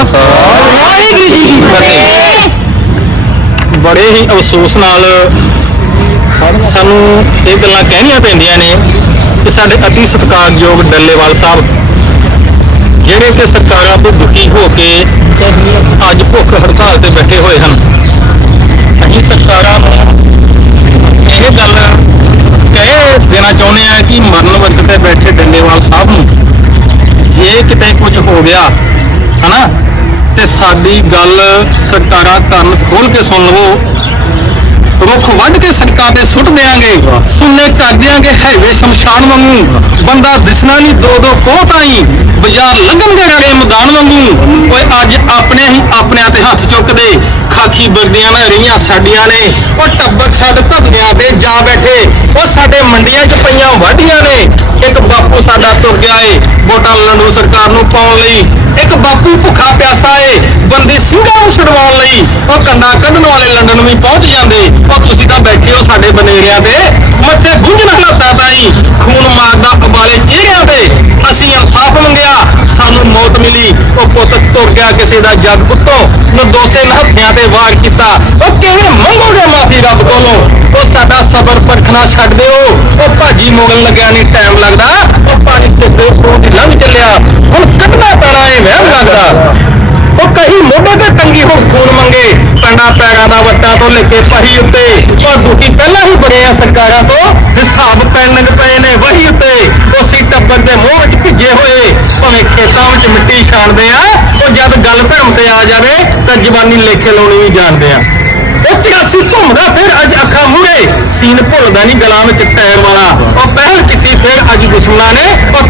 ਖਾਲਸਾ ਵਾਹਿਗੁਰੂ ਜੀ ਕੀ ਫਤਿਹ। ਬੜੇ ਹੀ ਅਫਸੋਸ ਨਾਲ ਸਾਨੂੰ ਇਹ ਗੱਲਾਂ ਕਹਿਣੀਆਂ ਪੈਂਦੀਆਂ ਨੇ ਕਿ ਸਾਡੇ ਅਤੀ ਸਤਿਕਾਰਯੋਗ ਡੱਲੇਵਾਲ ਸਾਹਿਬ, ਜਿਹੜੇ ਕਿ ਸਰਕਾਰਾਂ ਤੋਂ ਦੁਖੀ ਹੋ ਕੇ ਅੱਜ ਭੁੱਖ ਹੜਤਾਲ ਤੇ ਬੈਠੇ ਹੋਏ ਹਨ। ਅਸੀਂ ਸਰਕਾਰਾਂ ਨੂੰ ਇਹ ਗੱਲ ਕਹਿ ਦੇਣਾ ਚਾਹੁੰਦੇ ਆ ਕਿ ਮਰਨ ਵਕਤ ਤੇ ਬੈਠੇ ਡੱਲੇਵਾਲ ਸਾਹਿਬ ਨੂੰ ਜੇ ਕਿਤੇ ਕੁਝ ਹੋ ਗਿਆ, ਹਨਾ? ਤੇ ਸਾਡੀ ਗੱਲ ਸਰਕਾਰਾਂ ਕੰਨ ਖੋਲ ਕੇ ਸੁਣ ਲਵੋ। ਰੁੱਖ ਵੱਢ ਕੇ ਸੜਕਾਂ ਤੇ ਸੁੱਟ ਦੇਾਂਗੇ ਸੁਣਨੇ ਕਰ ਦਿਆਂਗੇ ਹਾਈਵੇ ਸ਼ਮਸ਼ਾਨ ਵਾਂਗੂ। ਬੰਦਾ ਦਿਸਣਾ ਨਹੀਂ, ਦੋ ਦੋ ਕੋਹ ਤਾਈ। ਬਾਜ਼ਾਰ ਲੰਘਣਗੇ ਰੜੇ ਮੈਦਾਨ ਵਾਂਗੂ। ਓਏ ਅੱਜ ਆਪਣੇ ਹੀ ਆਪਣਿਆਂ ਤੇ ਹੱਥ ਚੁੱਕਦੇ ਖਾਕੀ ਵਰਦੀਆਂ ਨਾ ਰਹੀਆਂ ਸਾਡੀਆਂ ਨੇ। ਉਹ ਟੱਬਰ ਸਾਡੇ ਧੁੱਗਿਆਂ ਤੇ ਜਾ ਬੈਠੇ। ਉਹ ਸਾਡੇ ਮੰਡੀਆਂ 'ਚ ਪਈਆਂ ਵਾਢੀਆਂ ਨੇ। ਬਾਪੂ ਸਾਡਾ ਤੁਰ ਗਿਆ ਏ, ਵੋਟਾਂ ਲੰਡੂ ਸਰਕਾਰ ਨੂੰ ਪਾਉਣ ਲਈ। ਇੱਕ ਬਾਪੂ ਭੁੱਖਾ ਪਿਆਸਾ ਏ, ਬੰਦੀ ਸਿੰਘਾਂ ਨੂੰ ਛਡਵਾਉਣ ਲਈ। ਉਹ ਕੰਡਾ ਕੱਢਣ ਵਾਲੇ ਲੰਡਨ ਵੀ ਪਹੁੰਚ ਜਾਂਦੇ। ਉਹ ਤੁਸੀਂ ਤਾਂ ਬੈਠੇ ਹੋ ਸਾਡੇ ਬਨੇਰਿਆਂ ਤੇ। ਮੱਥੇ ਗੁੰਝਣਾ ਲੱਤਾਂ ਤਾਈ। ਖੂਨ ਮਾਰਦਾ ਉਬਾਲੇ ਚਿਹਰਿਆਂ ਤੇ। ਅਸੀਂ ਇਨਸਾਫ ਮੰਗਿਆ, ਸਾਨੂੰ ਮੌਤ ਮਿਲੀ। ਉਹ ਪੁੱਤ ਤੁਰ ਗਿਆ ਕਿਸੇ ਦਾ ਜੱਗ ਉੱਤੋਂ ਨਦੋਸੇ ਹੱਥਿਆਂ ਤੇ ਵਾਰ ਕੀਤਾ। ਉਹ ਕਿਵੇਂ ਮੰਗੋਗੇ ਮਾਫੀ ਰੱਬ ਕੋਲੋਂ? ਉਹ ਸਾਡਾ ਸਬਰ ਪਰਖਣਾ ਛੱਡ ਦਿਓ। ਉਹ ਭਾਜੀ ਮੋੜਨ ਲੱਗਿਆ ਨਹੀਂ ਟਾਈਮ ਲੱਗਦਾ। ਪੰਡਾ ਪੈਰਾਂ ਵੱਟਾਂ ਤੋਂ ਲੈ ਕੇ ਪਹੀ ਉੱਤੇ। ਉਹ ਦੁਖੀ ਪਹਿਲਾਂ ਹੀ ਬੜੇ ਆ ਸਰਕਾਰਾਂ ਤੋਂ। ਹਿਸਾਬ ਪੈਣ ਪਏ ਨੇ ਵਹੀ ਉੱਤੇ। ਉਹ ਟੱਬਰ ਦੇ ਮੂੰਹ ਵਿੱਚ ਭਿੱਜੇ ਹੋਏ। ਭਾਵੇਂ ਖੇਤਾਂ ਵਿੱਚ ਮਿੱਟੀ ਛਾਣਦੇ ਆ, ਉਹ ਜਦ ਗੱਲ ਧਰਮ ਤੇ ਆ ਜਾਵੇ, ਤਾਂ ਜਵਾਨੀ ਲੇਖੇ ਲਾਉਣੀ ਵੀ ਜਾਣਦੇ ਆ। ਉਹ 84 ਘੁੰਮਦਾ ਫਿਰ ਅੱਜ ਅੱਖਾਂ ਮੂਹਰੇ। ਸੀਨ ਭੁੱਲਦਾ ਨਹੀਂ ਗਲਾਂ ਵਿੱਚ ਟਾਇਰ ਵਾਲਾ। ਉਹ ਪਹਿਲ ਕੀਤੀ ਫਿਰ ਅੱਜ ਦੁਸ਼ਮਣਾਂ ਨੇ। ਉਹ